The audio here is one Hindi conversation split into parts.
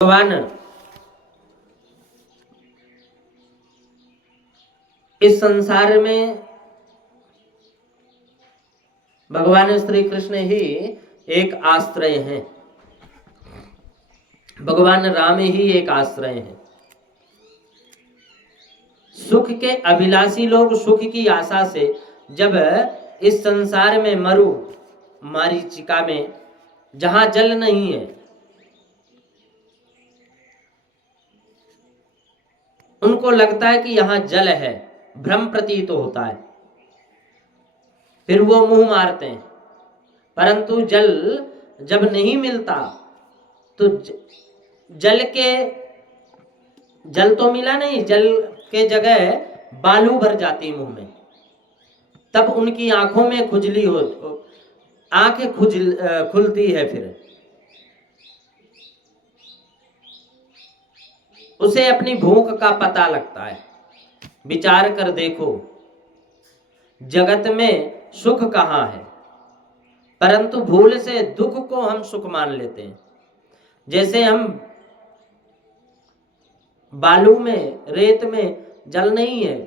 भगवान इस संसार में भगवान श्री कृष्ण ही एक आश्रय हैं। भगवान राम ही एक आश्रय हैं। सुख के अभिलाषी लोग सुख की आशा से जब इस संसार में मरु मारीचिका में जहां जल नहीं है, उनको लगता है कि यहां जल है, भ्रम प्रतीत होता है, फिर वो मुंह मारते हैं। परंतु जल जब नहीं मिलता तो जल तो मिला नहीं, जल के जगह बालू भर जाती मुंह में, तब उनकी आंखों में खुजली आंखें खुलती है। फिर उसे अपनी भूख का पता लगता है। विचार कर देखो, जगत में सुख कहाँ है, परंतु भूल से दुख को हम सुख मान लेते हैं। जैसे हम बालू में, रेत में जल नहीं है,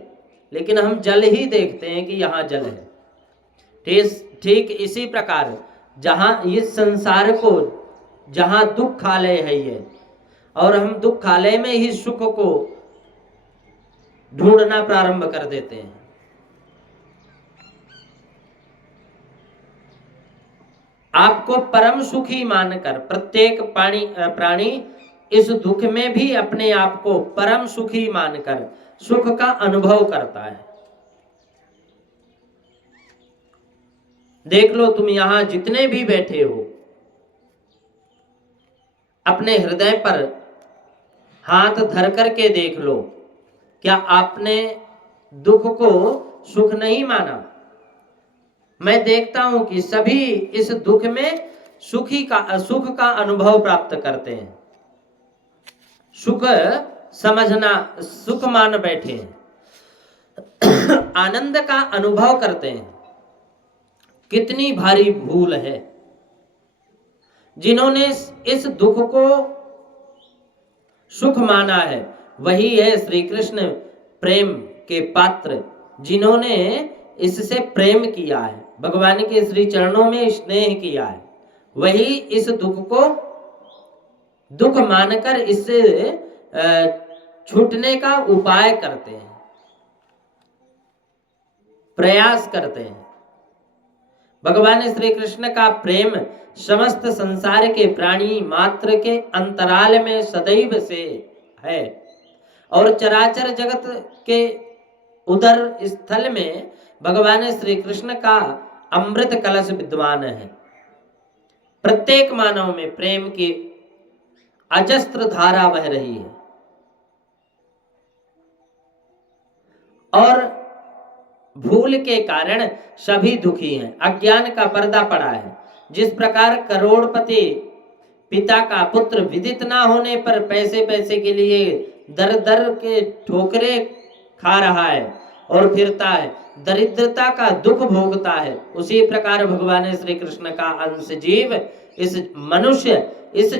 लेकिन हम जल ही देखते हैं कि यहाँ जल है। ठीक इसी प्रकार जहाँ इस संसार को जहाँ दुखालय है ये, और हम दुखालय में ही सुख को ढूंढना प्रारंभ कर देते हैं। आपको परम सुखी मानकर प्रत्येक प्राणी इस दुख में भी अपने आप को परम सुखी मानकर सुख का अनुभव करता है। देख लो, तुम यहां जितने भी बैठे हो, अपने हृदय पर हाथ धर करके देख लो, क्या आपने दुख को सुख नहीं माना? मैं देखता हूं कि सभी इस दुख में सुख का अनुभव प्राप्त करते हैं, सुख समझना, सुख मान बैठे हैं, आनंद का अनुभव करते हैं। कितनी भारी भूल है जिन्होंने इस दुख को सुख माना है। वही है श्री कृष्ण प्रेम के पात्र, जिन्होंने इससे प्रेम किया है, भगवान के श्री चरणों में स्नेह किया है। वही इस दुख को दुख मानकर इससे छूटने का उपाय करते हैं, प्रयास करते हैं। भगवान श्री कृष्ण का प्रेम समस्त संसार के प्राणी मात्र के अंतराल में सदैव से है, और चराचर जगत के उदर स्थल में भगवान श्री कृष्ण का अमृत कलश विद्यमान है। प्रत्येक मानव में प्रेम की अजस्त्र धारा बह रही है, और भूल के कारण सभी दुखी हैं। अज्ञान का पर्दा पड़ा है। जिस प्रकार करोड़पति पिता का पुत्र विदित ना होने पर पैसे पैसे के लिए दर दर के ठोकरे खा रहा है और फिरता है, दरिद्रता का दुख भोगता है, उसी प्रकार भगवान श्री कृष्ण का अंश जीव इस मनुष्य इस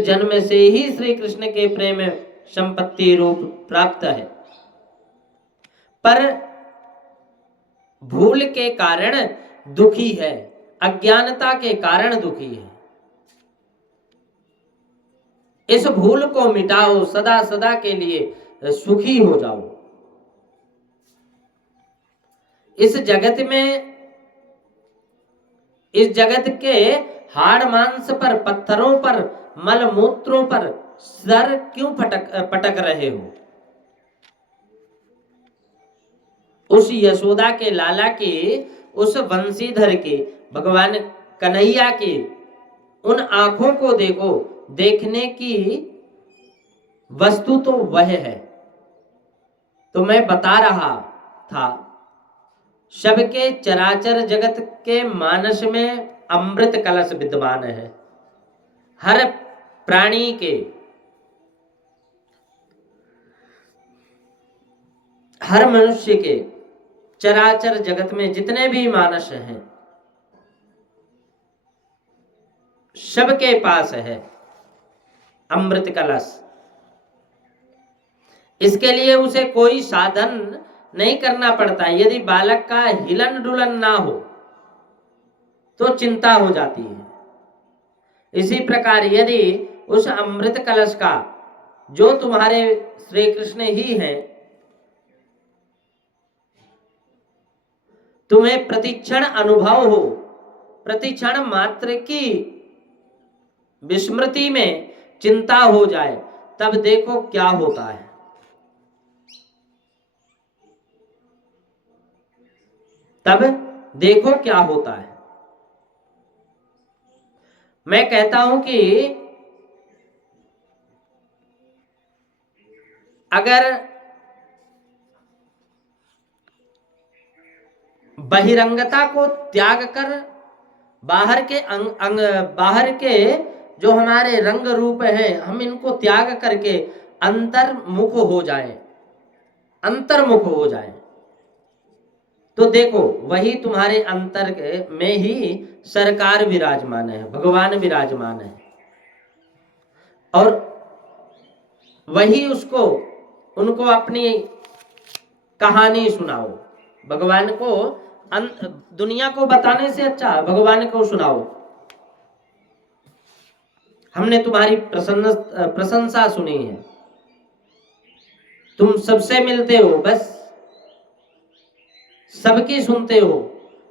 जन्म से ही श्री कृष्ण के प्रेम संपत्ति रूप प्राप्त है, पर भूल के कारण दुखी है, अज्ञानता के कारण दुखी है। इस भूल को मिटाओ, सदा सदा के लिए सुखी हो जाओ। इस जगत के हाड़ मांस पर, पत्थरों पर, मल मूत्रों पर सर क्यों पटक रहे हो? उस यशोदा के लाला के, उस वंशीधर के, भगवान कन्हैया के उन आंखों को देखो। देखने की वस्तु तो वह है। तो मैं बता रहा था, सबके चराचर जगत के मानस में अमृत कलश विद्यमान है। हर प्राणी के, हर मनुष्य के, चराचर जगत में जितने भी मानस हैं, सबके पास है। अमृत कलश। इसके लिए उसे कोई साधन नहीं करना पड़ता। यदि बालक का हिलन डुलन ना हो तो चिंता हो जाती है। इसी प्रकार यदि उस अमृत कलश का, जो तुम्हारे श्री कृष्ण ही हैं, तुम्हें प्रतिक्षण अनुभव हो, प्रतिक्षण मात्र की विस्मृति में चिंता हो जाए, तब देखो क्या होता है। तब देखो क्या होता है। मैं कहता हूं कि अगर बहिरंगता को त्याग कर बाहर के बाहर के जो हमारे रंग रूप है, हम इनको त्याग करके अंतर्मुख हो जाए, अंतर्मुख हो जाए, तो देखो वही तुम्हारे अंतर में ही सरकार विराजमान है, भगवान विराजमान है। और वही उसको, उनको अपनी कहानी सुनाओ। भगवान को दुनिया को बताने से अच्छा भगवान को सुनाओ। हमने तुम्हारी प्रशंसा सुनी है, तुम सबसे मिलते हो, बस सबकी सुनते हो,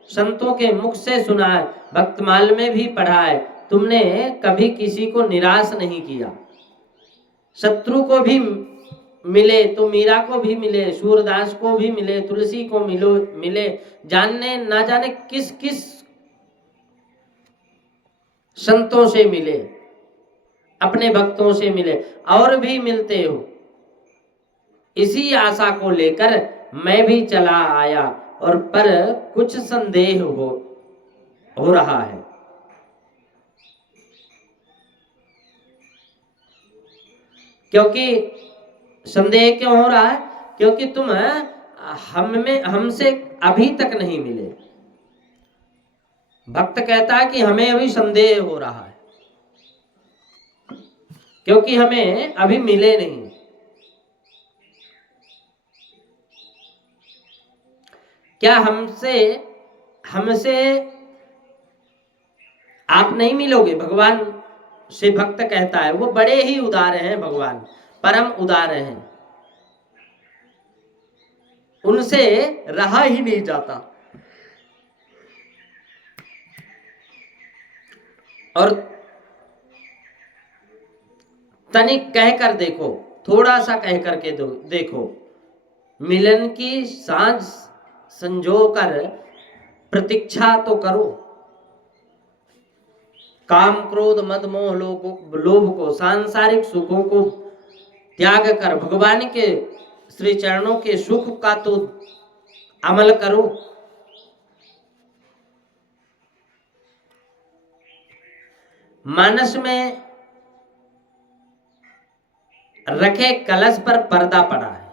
संतों के मुख से सुना है, भक्तमाल में भी पढ़ा है, तुमने कभी किसी को निराश नहीं किया। शत्रु को भी मिले तो मीरा को भी मिले, सूरदास को भी मिले, तुलसी को मिले, जानने ना जाने किस किस संतों से मिले, अपने भक्तों से मिले, और भी मिलते हो। इसी आशा को लेकर मैं भी चला आया, और पर कुछ संदेह हो रहा है। क्योंकि संदेह क्यों हो रहा है? क्योंकि तुम हमसे अभी तक नहीं मिले। भक्त कहता है कि हमें अभी संदेह हो रहा है, क्योंकि हमें अभी मिले नहीं। क्या हमसे आप नहीं मिलोगे? भगवान से भक्त कहता है, वो बड़े ही उदार हैं, भगवान परम उदार हैं, उनसे रहा ही नहीं जाता। और तनिक कहकर देखो, थोड़ा सा कह करके देखो, मिलन की सांझ संजो कर प्रतीक्षा तो करो। काम क्रोध मद मोह लोभ को, सांसारिक सुखों को त्याग कर भगवान के श्री चरणों के सुख का तो अमल करो। मानस में रखे कलश पर पर्दा पड़ा है,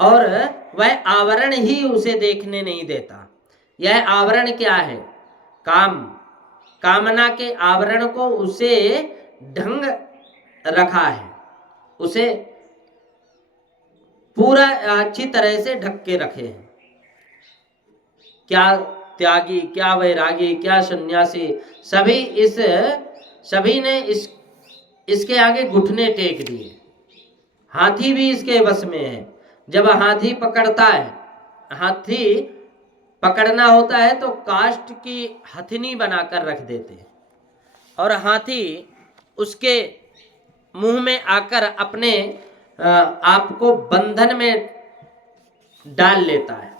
और वह आवरण ही उसे देखने नहीं देता। यह आवरण क्या है? कामना के आवरण को उसे ढंग रखा है, उसे पूरा अच्छी तरह से ढक के रखे हैं। क्या त्यागी, क्या वैरागी, क्या सन्यासी, सभी ने इसके आगे घुटने टेक दिए। हाथी भी इसके वश में है। जब हाथी पकड़ता है, हाथी पकड़ना होता है तो काष्ठ की हथनी बनाकर रख देते हैं, और हाथी उसके मुंह में आकर अपने आप को बंधन में डाल लेता है।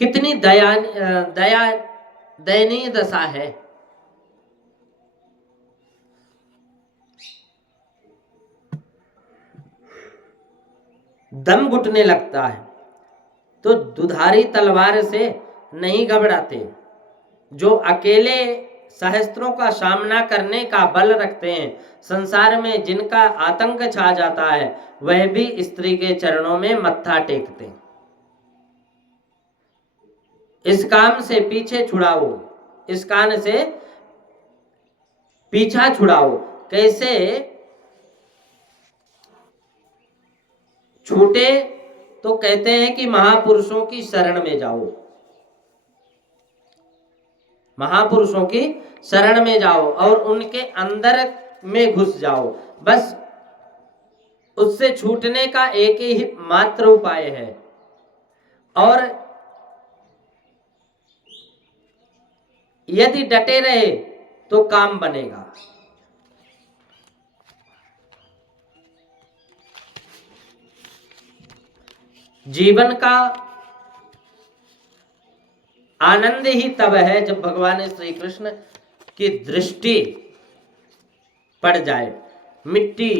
कितनी दयनीय दशा है। दम घुटने लगता है तो दुधारी तलवार से नहीं घबराते। जो अकेले सहस्त्रों का सामना करने का बल रखते हैं, संसार में जिनका आतंक छा जाता है, वह भी स्त्री के चरणों में मत्था टेकते हैं। इस काम से पीछे छुड़ाओ, इस कान से पीछा छुड़ाओ। कैसे छूटे? तो कहते हैं कि महापुरुषों की शरण में जाओ, महापुरुषों की शरण में जाओ और उनके अंदर में घुस जाओ। बस उससे छूटने का एक ही मात्र उपाय है। और यदि डटे रहे तो काम बनेगा। जीवन का आनंद ही तब है जब भगवान श्री कृष्ण की दृष्टि पड़ जाए। मिट्टी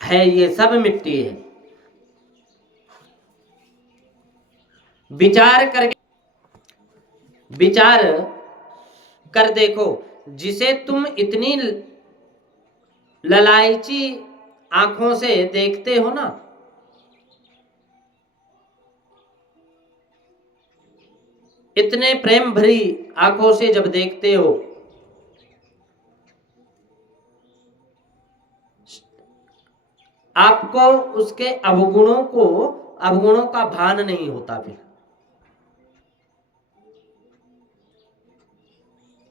है, ये सब मिट्टी है। विचार कर देखो, जिसे तुम इतनी ललायची आंखों से देखते हो ना, इतने प्रेम भरी आंखों से जब देखते हो, आपको उसके अवगुणों का भान नहीं होता। फिर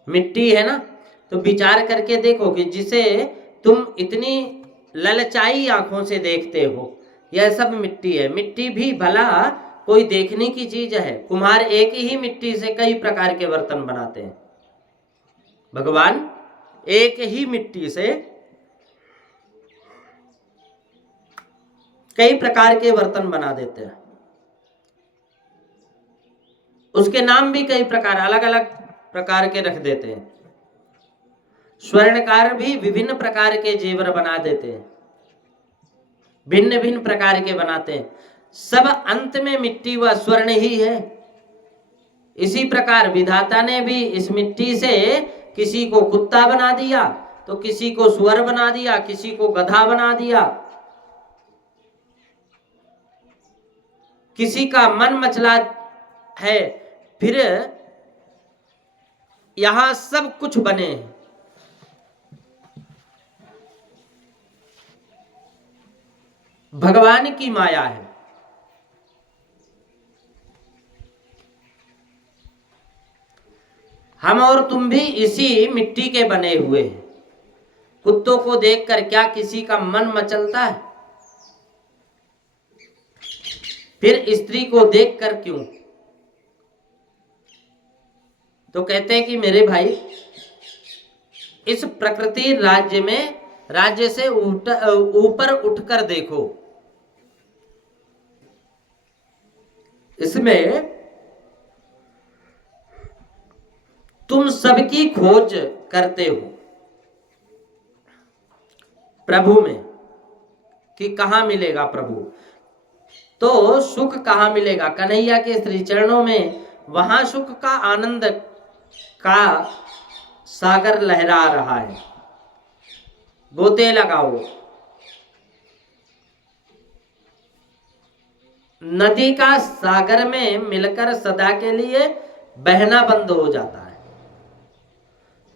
मिट्टी है ना, तो विचार करके देखो कि जिसे तुम इतनी ललचाई आंखों से देखते हो, यह सब मिट्टी है। मिट्टी भी भला कोई देखने की चीज है? कुम्हार एक ही मिट्टी से कई प्रकार के बर्तन बनाते हैं। भगवान एक ही मिट्टी से कई प्रकार के बर्तन बना देते हैं। उसके नाम भी कई प्रकार, अलग अलग प्रकार के रख देते हैं। स्वर्णकार भी विभिन्न प्रकार के जेवर बना देते हैं, भिन्न भिन्न प्रकार के बनाते हैं। सब अंत में मिट्टी व स्वर्ण ही है। इसी प्रकार विधाता ने भी इस मिट्टी से किसी को कुत्ता बना दिया, तो किसी को सुअर बना दिया, किसी को गधा बना दिया, किसी का मन मचला है। फिर यहां सब कुछ बने हैं। भगवान की माया है। हम और तुम भी इसी मिट्टी के बने हुए हैं। कुत्तों को देखकर क्या किसी का मन मचलता है? फिर स्त्री को देखकर क्यों? तो कहते हैं कि मेरे भाई, इस प्रकृति राज्य से ऊपर उठकर देखो। इसमें तुम सबकी खोज करते हो प्रभु में, कि कहां मिलेगा प्रभु, तो सुख कहां मिलेगा? कन्हैया के श्री चरणों में, वहां सुख का आनंद का सागर लहरा रहा है। गोते लगाओ। नदी का सागर में मिलकर सदा के लिए बहना बंद हो जाता है।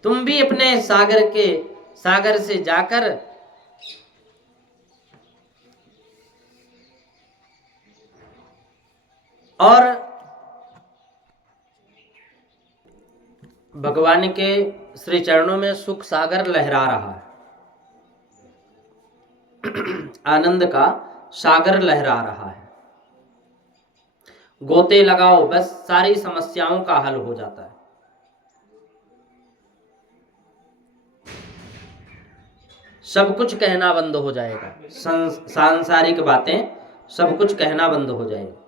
तुम भी अपने सागर से जाकर और भगवान के श्री चरणों में सुख सागर लहरा रहा है, आनंद का सागर लहरा रहा है। गोते लगाओ, बस सारी समस्याओं का हल हो जाता है। सब कुछ कहना बंद हो जाएगा, सांसारिक बातें सब कुछ कहना बंद हो जाएगा।